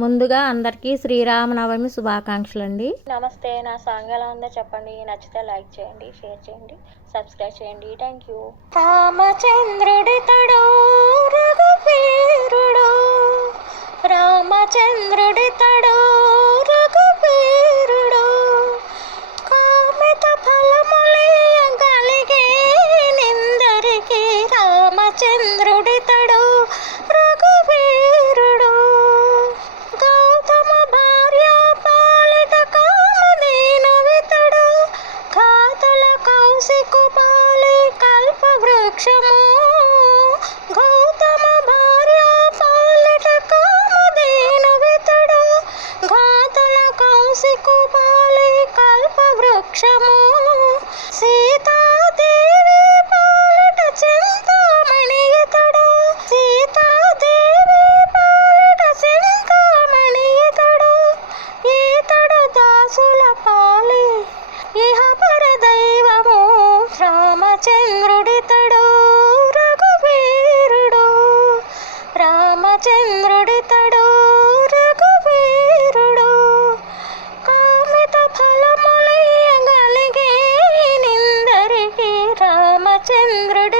ముందుగా అందరికీ శ్రీరామనవమి శుభాకాంక్షలు అండి నమస్తే నా సాంగ్ ఎలా ఉందో చెప్పండి. నచ్చితే లైక్ చేయండి షేర్ చేయండి సబ్స్క్రైబ్ చేయండి. థ్యాంక్ యూ రామచంద్రుడితడు రఘువీరుడు. రామచంద్రుడితడు రఘువీరుడు. కామిత ఫలములియగలిగే నిందరికి రామచంద్రుడితడు రఘువీరుడు కౌశికు పాలి కల్ప వృక్షము గౌతమ భార్య పాలట కామదేను వితడు. ఘాతల కౌశికు పాలి రామచంద్రుడితడు రఘువీరుడు. కామిత ఫలములే గలిగే నిందరికీ రామచంద్రుడి